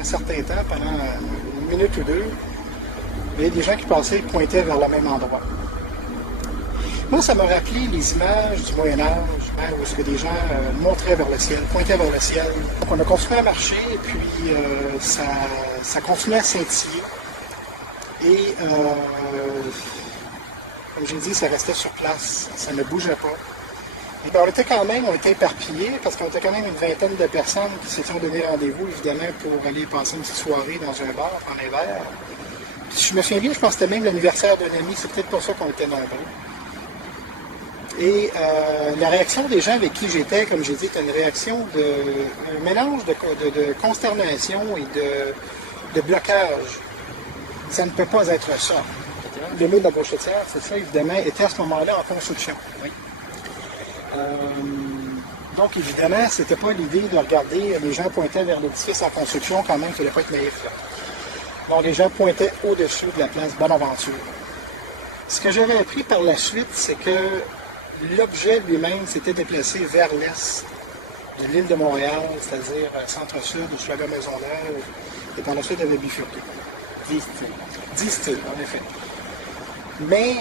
un certain temps, pendant une minute ou deux, il y avait des gens qui passaient et pointaient vers le même endroit. Moi, ça m'a rappelé les images du Moyen-Âge, où ce que des gens montraient vers le ciel, pointaient vers le ciel. Donc, on a continué à marcher et puis ça continuait à scintiller. Et comme j'ai dit, ça restait sur place, ça ne bougeait pas. Et bien, on était éparpillés parce qu'on était quand même une vingtaine de personnes qui s'étaient donné rendez-vous, évidemment, pour aller passer une petite soirée dans un bar en hiver. Puis, je me souviens bien, je pense que c'était même l'anniversaire d'un ami, c'est peut-être pour ça qu'on était nombreux. Et la réaction des gens avec qui j'étais, comme j'ai dit, était une réaction un mélange de consternation et de blocage. Ça ne peut pas être ça. Le mur de la Gauchetière, c'est ça, évidemment, était à ce moment-là en construction. Oui. Donc, évidemment, c'était pas l'idée de regarder, les gens pointaient vers l'édifice en construction, quand même, il ne fallait pas être naïf. Là. Donc, les gens pointaient au-dessus de la place Bonaventure. Ce que j'avais appris par la suite, c'est que l'objet lui-même s'était déplacé vers l'est de l'île de Montréal, c'est-à-dire centre-sud, sur la Maisonneuve, et par la suite avait bifurqué. Disent-ils, en effet. Mais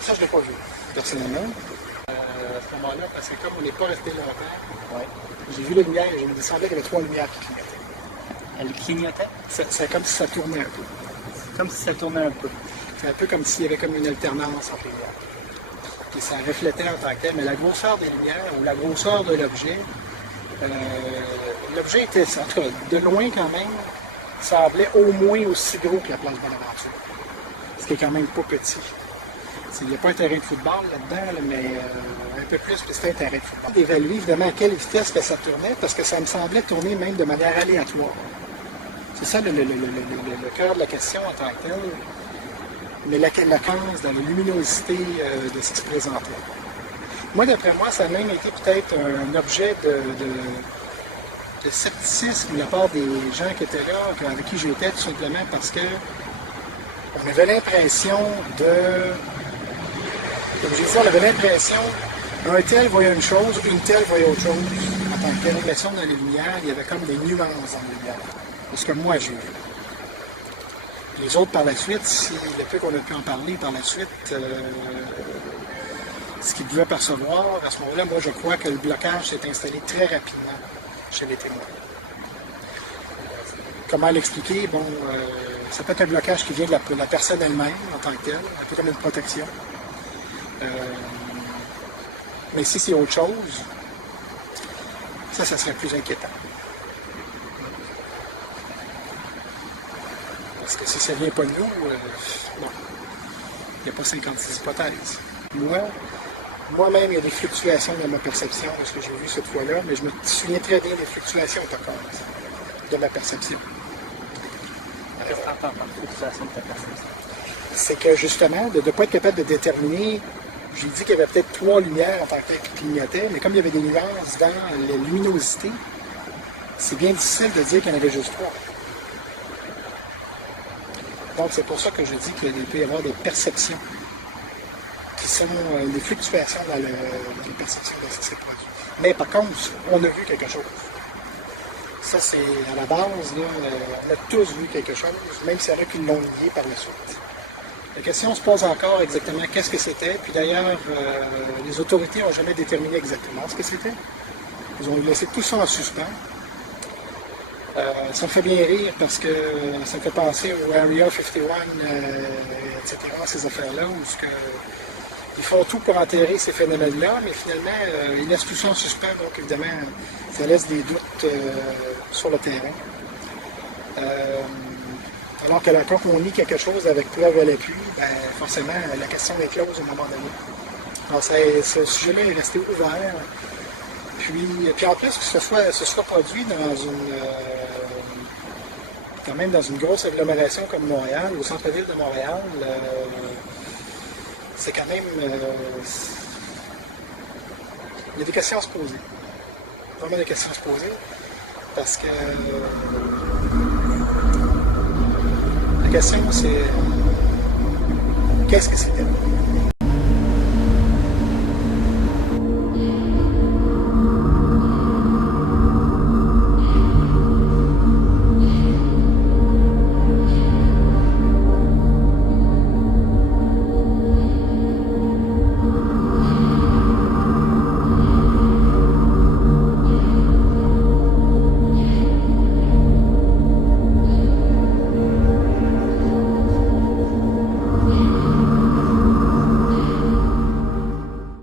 ça, je ne l'ai pas vu, personnellement. À ce moment-là, parce que comme on n'est pas resté longtemps, j'ai vu la lumière et il me semblait qu'il y avait 3 lumières qui clignotaient. Elle clignotait? C'est comme si ça tournait un peu. Comme si ça tournait un peu. C'est un peu comme s'il y avait comme une alternance entre les lumières. Et ça reflétait en tant que tel, mais la grosseur des lumières ou la grosseur de l'objet, l'objet était, en tout cas, de loin quand même, semblait au moins aussi gros que la place Bonaventure. Ce qui est quand même pas petit. Il n'y a pas un terrain de football là-dedans, mais un peu plus, puis c'était un terrain de football. D'évaluer évidemment à quelle vitesse que ça tournait, parce que ça me semblait tourner même de manière aléatoire. C'est ça le cœur de la question en tant que tel. Mais la cause dans la luminosité de ce qui se présentait. Moi, d'après moi, ça a même été peut-être un objet de scepticisme de la part des gens qui étaient là, avec qui j'étais, tout simplement parce que on avait l'impression comme je disais, on avait l'impression un tel voyait une chose, une telle voyait autre chose. En tant que l'impression dans les lumières, il y avait comme des nuances dans les lumières. C'est ce que moi j'ai vu. Les autres par la suite, le peu qu'on a pu en parler par la suite, ce qu'ils pouvaient percevoir, à ce moment-là, moi je crois que le blocage s'est installé très rapidement chez les témoins. Comment l'expliquer? Bon, ça peut être un blocage qui vient de la personne elle-même en tant que telle, un peu comme une protection. Mais si c'est autre chose, ça serait plus inquiétant. Parce que si ça ne vient pas de nous, bon, il n'y a pas 56 hypothèses. Moi-même, il y a des fluctuations dans ma perception de ce que j'ai vu cette fois-là, mais je me souviens très bien des fluctuations de ma perception. Qu'est-ce que tu entends par fluctuation de ta perception? C'est que justement, de ne pas être capable de déterminer, j'ai dit qu'il y avait peut-être 3 lumières en tant que telles qui clignotaient, mais comme il y avait des nuances dans la luminosité, c'est bien difficile de dire qu'il y en avait juste 3. Donc, c'est pour ça que je dis qu'il peut y avoir des perceptions qui sont des fluctuations dans les perceptions de ce qui s'est produit. Mais par contre, on a vu quelque chose. Ça, c'est à la base, là, on a tous vu quelque chose, même s'il y en a qui l'ont nié par la suite. La question se pose encore exactement qu'est-ce que c'était. Puis d'ailleurs, les autorités n'ont jamais déterminé exactement ce que c'était. Ils ont laissé tout ça en suspens. Ça me fait bien rire parce que ça me fait penser au Area 51, etc., ces affaires-là, où ils font tout pour enterrer ces phénomènes-là, mais finalement, ils laissent tout ça en suspens, donc évidemment, ça laisse des doutes sur le terrain. Alors que quand on nie quelque chose avec preuve à l'appui, ben, forcément, la question est close à un moment donné. Alors, ce sujet-là est resté ouvert. Puis en plus, que ce soit produit quand même dans une grosse agglomération comme Montréal, au centre-ville de Montréal, c'est quand même... il y a des questions à se poser. Vraiment des questions à se poser. Parce que la question, c'est qu'est-ce que c'était?